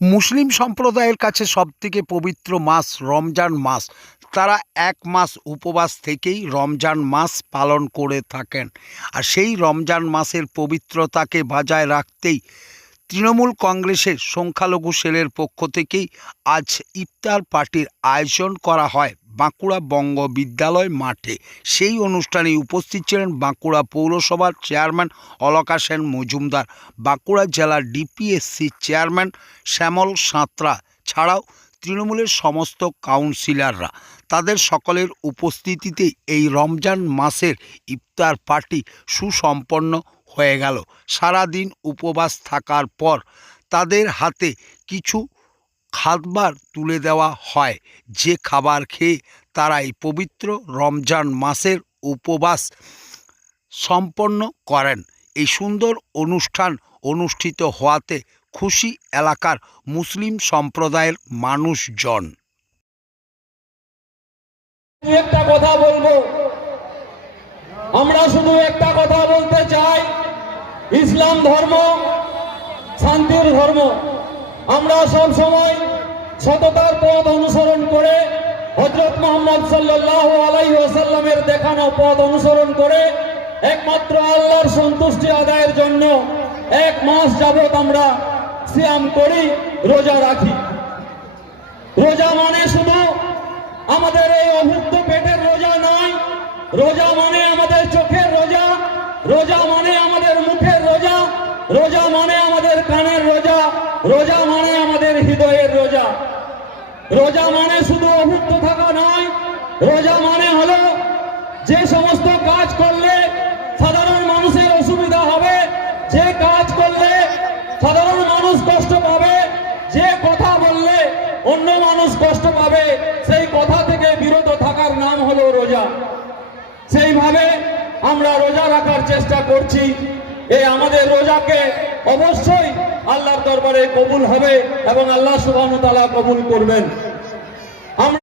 মুসলিম সম্প্রদায়ের কাছে সবথেকে পবিত্র মাস রমজান মাস। তারা এক মাস উপবাস থেকেই রমজান মাস পালন করে থাকেন। আর সেই রমজান মাসের পবিত্রতাকে বজায় রাখতেই তৃণমূল কংগ্রেসের সংখ্যালঘু সেলের পক্ষ থেকেই আজ ইফতার পার্টির আয়োজন করা হয় বাঁকুড়া বঙ্গ বিদ্যালয় মাঠে। সেই অনুষ্ঠানে উপস্থিত ছিলেন বাঁকুড়া পৌরসভার চেয়ারম্যান অলকা সেন মজুমদার, বাঁকুড়া জেলার ডিপিএসসি চেয়ারম্যান শ্যামল সাঁতরা ছাড়াও তৃণমূলের সমস্ত কাউন্সিলররা। তাদের সকলের উপস্থিতিতে এই রমজান মাসের ইফতার পার্টি সুসম্পন্ন হয়ে গেল। সারাদিন উপবাস থাকার পর তাদের হাতে কিছু খাবার তুলে দেওয়া হয়, যে খাবার খেয়ে তারা এই পবিত্র রমজান মাসের উপবাস সম্পন্ন করেন। এই সুন্দর অনুষ্ঠান অনুষ্ঠিত হওয়াতে খুশি এলাকার মুসলিম সম্প্রদায়ের মানুষজন। একটা কথা বলবো, আমরা শুধু একটা কথা বলতে চাই, ইসলাম ধর্ম শান্তির ধর্ম। আমরা সব সময় সততার পথ অনুসরণ করে হযরত মুহাম্মদ সাল্লাল্লাহু আলাইহি ওয়াসাল্লামের দেখানো পথ অনুসরণ করে একমাত্র আল্লাহর সন্তুষ্টি আদায়ের জন্য এক মাস যাবত আমরা সিয়াম করি, রোজা রাখি। রোজা মানে শুধু আমাদের এই অভুক্ত পেটের রোজা নয়, রোজা মানে আমাদের চোখের রোজা, রোজা মানে আমাদের মুখের রোজা, রোজা মানে আমাদের কানের রোজা, রোজা মানে আমাদের হৃদয়ের রোজা। রোজা মানে শুধু অভুক্ত থাকা নয়, রোজা মানে হলো যে সমস্ত কাজ করলে সাধারণ মানুষের অসুবিধা হবে, যে কাজ করলে সাধারণ মানুষ কষ্ট পাবে, যে কথা বললে অন্য মানুষ কষ্ট পাবে, সেই কথা থেকে বিরত থাকার নাম হলো রোজা। সেইভাবে আমরা রোজা রাখার চেষ্টা করছি। এই আমাদের রোজাকে অবশ্যই আল্লাহর দরবারে কবুল হবে এবং আল্লাহ সুবহানাহু ওয়া তাআলা কবুল করবেন।